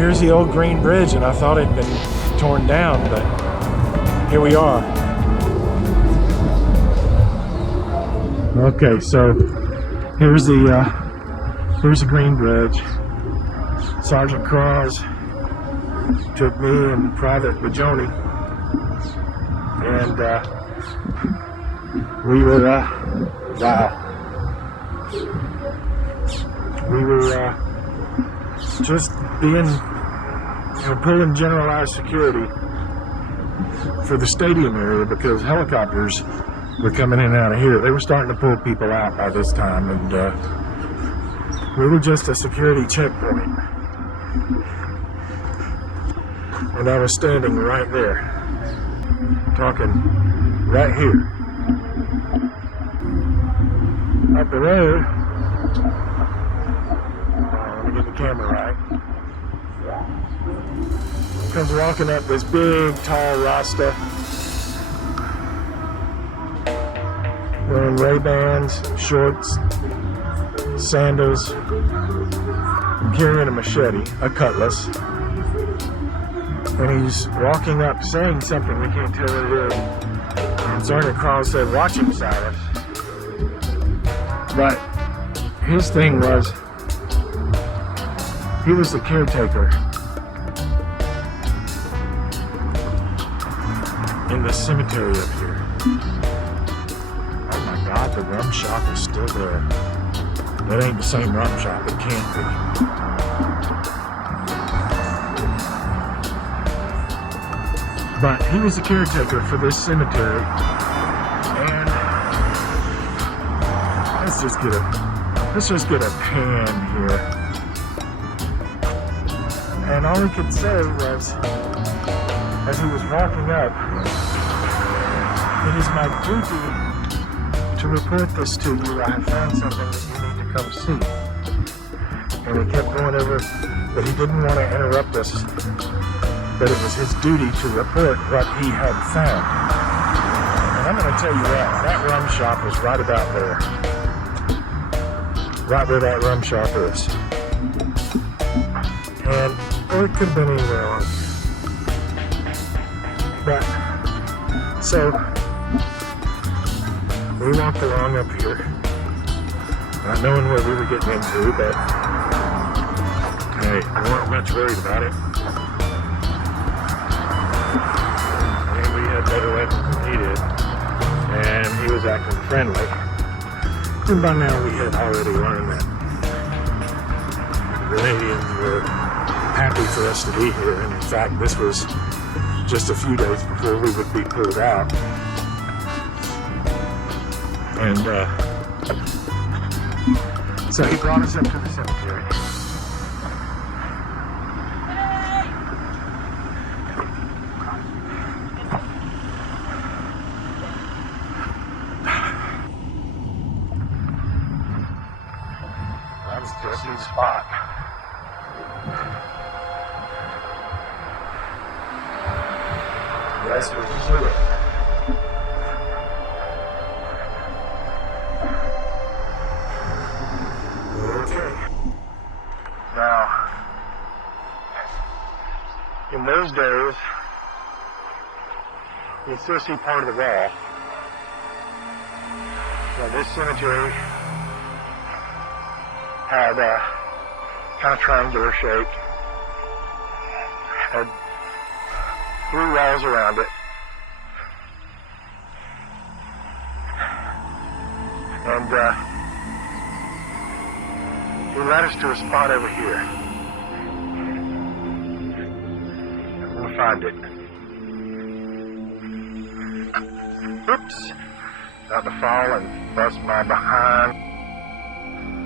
here's the old green bridge, and I thought it had been torn down, but here we are. Okay, so here's the green bridge. Sergeant Cross took me and Private Bajoni, and we were just being, pulling generalized security for the stadium area because helicopters were coming in and out of here. They were starting to pull people out by this time, and we were just a security checkpoint. And I was standing right there, talking right here. Up the road, let me get the camera right, comes walking up this big, tall Rasta, wearing Ray-Bans, shorts, sandals, and carrying a machete, a cutlass. And he's walking up saying something, we can't tell what it is. And Sergeant Cross said, "Watch him, Silas." But his thing was, he was the caretaker in the cemetery up here. Oh my God, the rum shop is still there. That ain't the same rum shop, it can't be. But he was the caretaker for this cemetery, and let's just get a pan here. And all he could say was, as he was walking up, "It is my duty to report this to you. I have found something that you need to come see." And he kept going over that he didn't want to interrupt us, but it was his duty to report what he had found. And I'm going to tell you that rum shop was right about there. Right where that rum shop is. And, or it could have been anywhere else. But, so, we walked along up here, not knowing what we were getting into, but, hey, we weren't much worried about it. Better weapons than he did, and he was acting friendly. And by now we had already learned that the Canadians were happy for us to be here, and in fact this was just a few days before we would be pulled out. And so he brought us up to the cemetery. Just his spot. Yes, we can do it. Okay. Now, in those days, you still see part of the wall. Now, this cemetery had a kind of triangular shape, had 3 walls around it, and he led us to a spot over here. I'm going to find it. Oops, not to fall and bust my behind.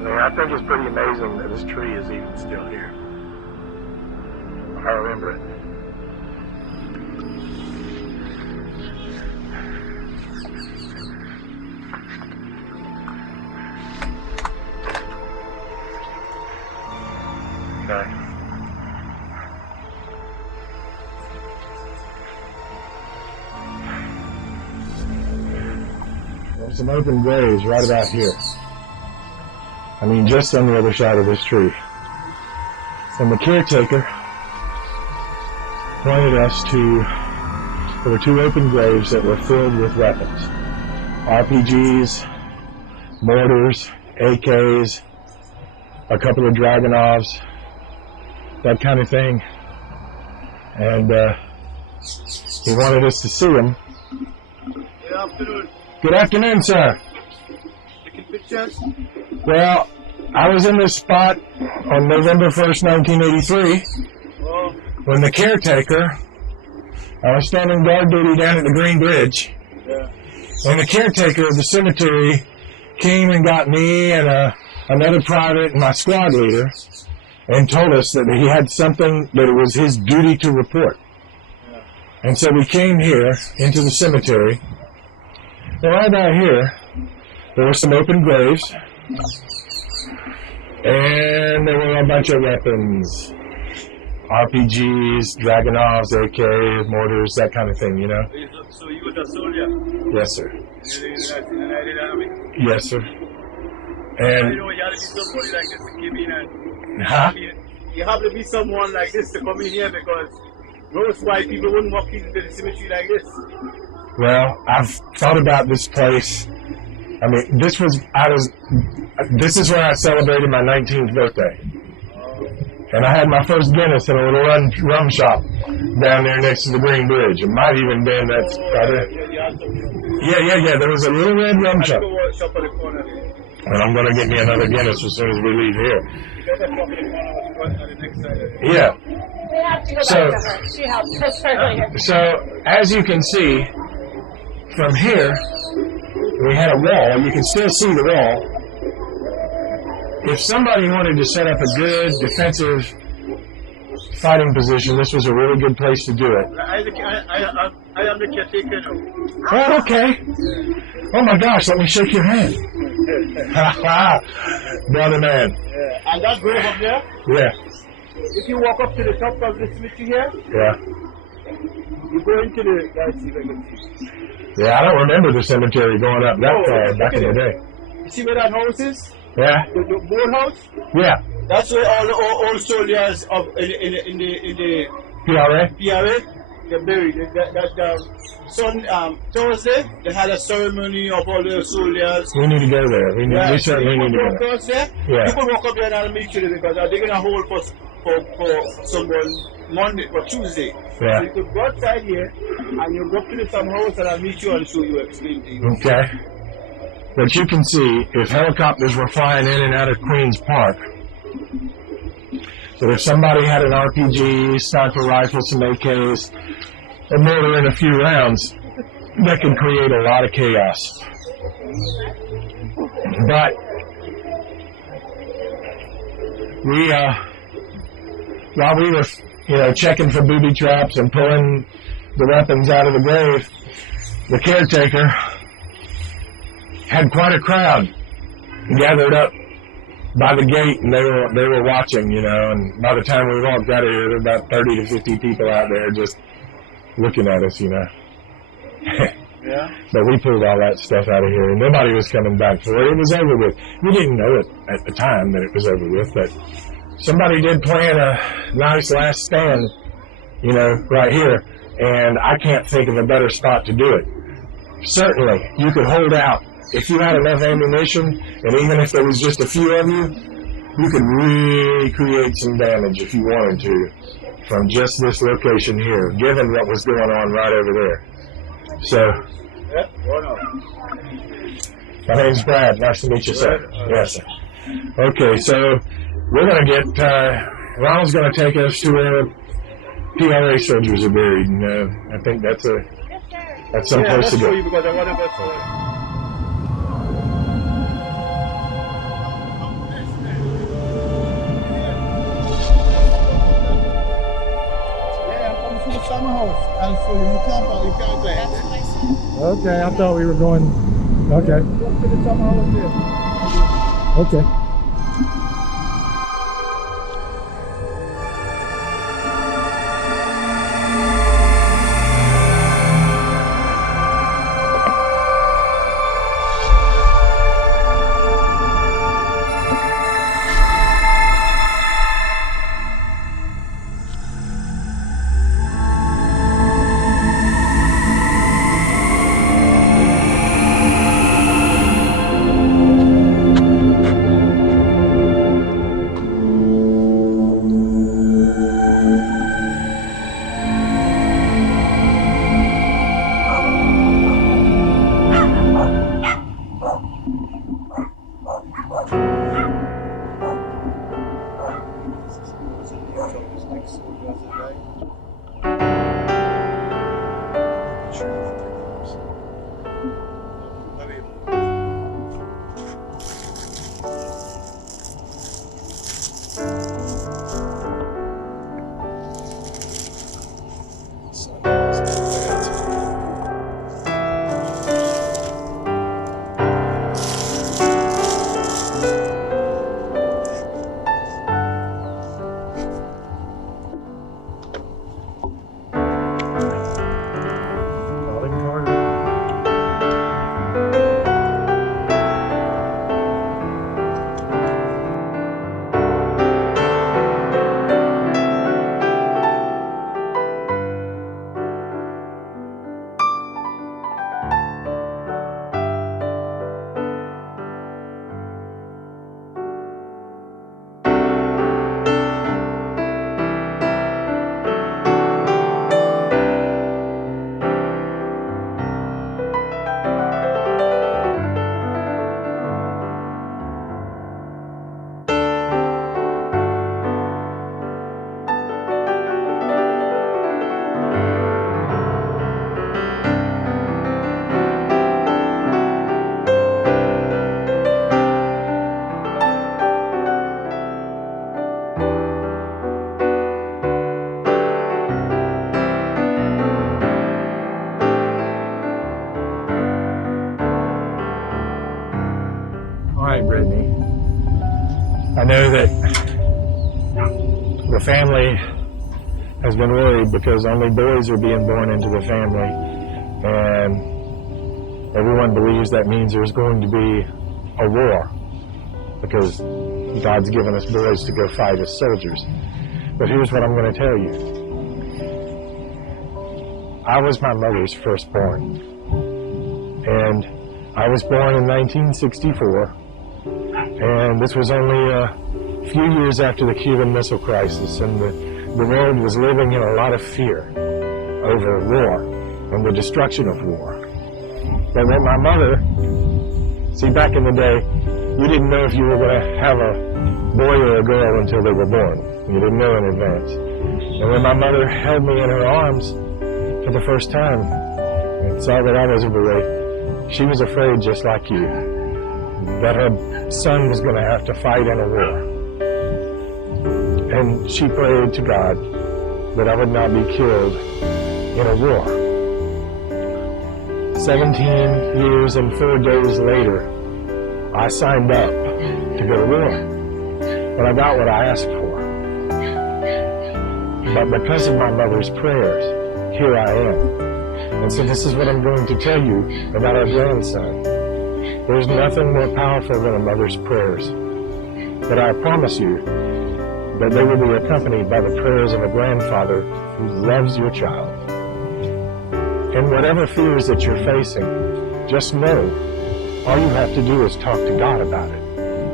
I think it's pretty amazing that this tree is even still here. I remember it. Okay. There's some open graves right about here. I mean, just on the other side of this tree. And the caretaker pointed us to, there were 2 open graves that were filled with weapons. RPGs, mortars, AKs, a couple of Dragunovs, that kind of thing. And he wanted us to see them. Good afternoon. Good afternoon, sir. Taking pictures? Well, I was in this spot on November 1st, 1983, when the caretaker, I was standing guard duty down at the Green Bridge, and the caretaker of the cemetery came and got me and another private and my squad leader and told us that he had something that it was his duty to report. And so we came here into the cemetery. And right out here, there were some open graves, and there were a bunch of weapons. RPGs, Dragunovs, AKs, mortars, that kind of thing, you know? So you were a soldier? Yes, sir. In the United Army? Yes, sir. And And you know, you have to be somebody like this to come in and... huh? You have to be someone like this to come in here because most white people wouldn't walk into the cemetery like this. Well, I've thought about this place. I mean, this is where I celebrated my 19th birthday. And I had my first Guinness in a little rum shop down there next to the Green Bridge. It might even been that's probably. Yeah. There was a little red rum shop. And I'm going to get me another Guinness as soon as we leave here. Yeah. We have to go back to her. She helped us earlier. So, as you can see, from here, we had a wall. You can still see the wall. If somebody wanted to set up a good defensive fighting position, this was a really good place to do it. I am the caretaker now. Oh, okay. Oh my gosh, let me shake your hand. Brother man. Yeah. And that grave up there, Yeah. if you walk up to the top of the cemetery here, Yeah. you go into the... Let's see if I can see. Yeah, I don't remember the cemetery going up that far back in the day. You see where that house is? Yeah? The boathouse? Yeah. That's where all the old soldiers of in the PRA? PRA, they're buried. Thursday, they had a ceremony of all the soldiers. We need to go there. We certainly need to go there. Thursday, Yeah. you could walk up there and I'll meet you there because they're going to hold for someone Monday or Tuesday. Yeah. So you could go outside here and you go up to some house and I'll meet you and show you, explain to you. Okay. But you can see, if helicopters were flying in and out of Queen's Park, that if somebody had an RPG, sniper rifle, some AKs, a mortar and a few rounds, that could create a lot of chaos. But while we were, checking for booby traps and pulling the weapons out of the grave, the caretaker had quite a crowd gathered up by the gate, and they were watching, and by the time we walked out of here, there were about 30 to 50 people out there just looking at us, Yeah. But we pulled all that stuff out of here, and nobody was coming back for it. It was over with. We didn't know it at the time that it was over with, but somebody did plan a nice last stand, right here, and I can't think of a better spot to do it. Certainly, you could hold out. If you had enough ammunition, and even if there was just a few of you, you could really create some damage if you wanted to from just this location here, given what was going on right over there. So, my name's Brad. Nice to meet you, sir. Yes, sir. Okay, so we're going to get, Ronald's going to take us to where PRA soldiers are buried, and I think that's some place to go. Because I want to go summer house, and so you can't play. That's what I said. Okay, I thought we were going. Okay. Go to the summer house there. Okay. I know that the family has been worried because only boys are being born into the family, and everyone believes that means there's going to be a war because God's given us boys to go fight as soldiers. But here's what I'm going to tell you. I was my mother's firstborn, and I was born in 1964, and this was only a few years after the Cuban Missile Crisis, and the world was living in a lot of fear over war and the destruction of war. But when my mother, see, back in the day, you didn't know if you were going to have a boy or a girl until they were born. You didn't know in advance. And when my mother held me in her arms for the first time and saw that I was a boy, she was afraid, just like you, that her son was going to have to fight in a war. And she prayed to God that I would not be killed in a war. 17 years and 4 days later, I signed up to go to war. But I got what I asked for. But because of my mother's prayers, here I am. And so this is what I'm going to tell you about our grandson. There's nothing more powerful than a mother's prayers. But I promise you that they will be accompanied by the prayers of a grandfather who loves your child. And whatever fears that you're facing, just know all you have to do is talk to God about it.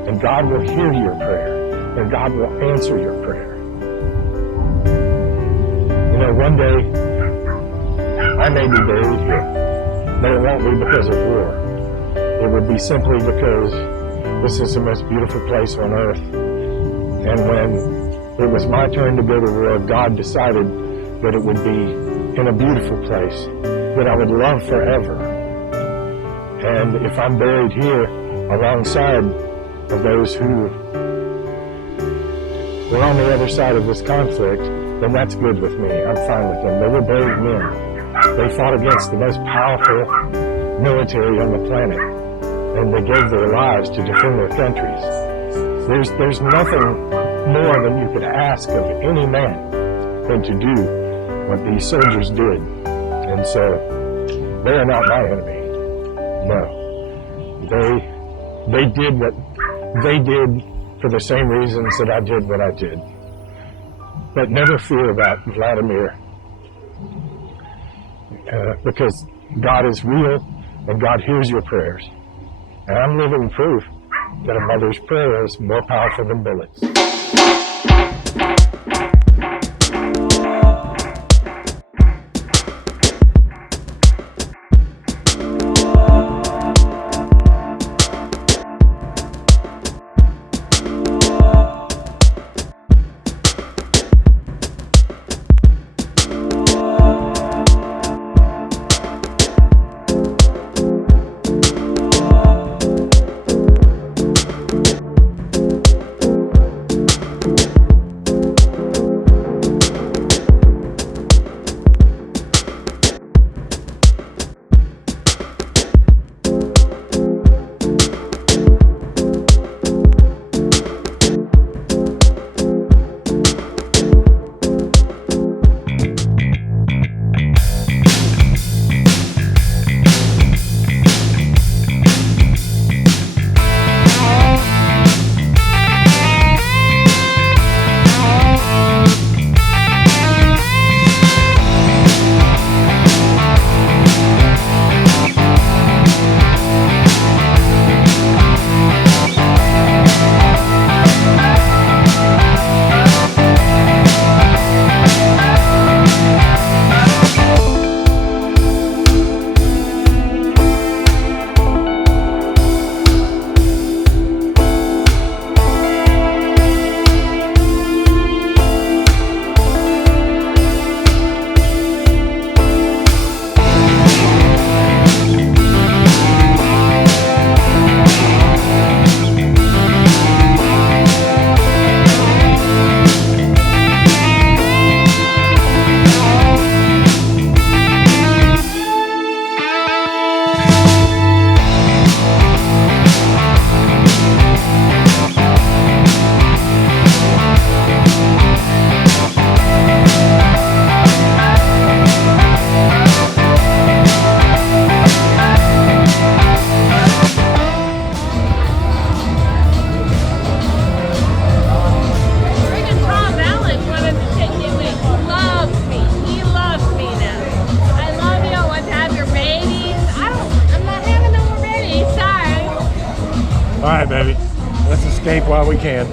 And God will hear your prayer. And God will answer your prayer. You know, one day, I may be buried here, but it won't be because of war. It would be simply because this is the most beautiful place on earth. And when it was my turn to go to war, God decided that it would be in a beautiful place that I would love forever. And if I'm buried here alongside of those who were on the other side of this conflict, then that's good with me. I'm fine with them. They were brave men. They fought against the most powerful military on the planet, and they gave their lives to defend their countries. There's nothing more than you could ask of any man than to do what these soldiers did. And so, they are not my enemy. No. They did what they did for the same reasons that I did what I did. But never fear about Vladimir, because God is real and God hears your prayers. And I'm living proof that a mother's prayer is more powerful than bullets. All right, baby. Let's escape while we can.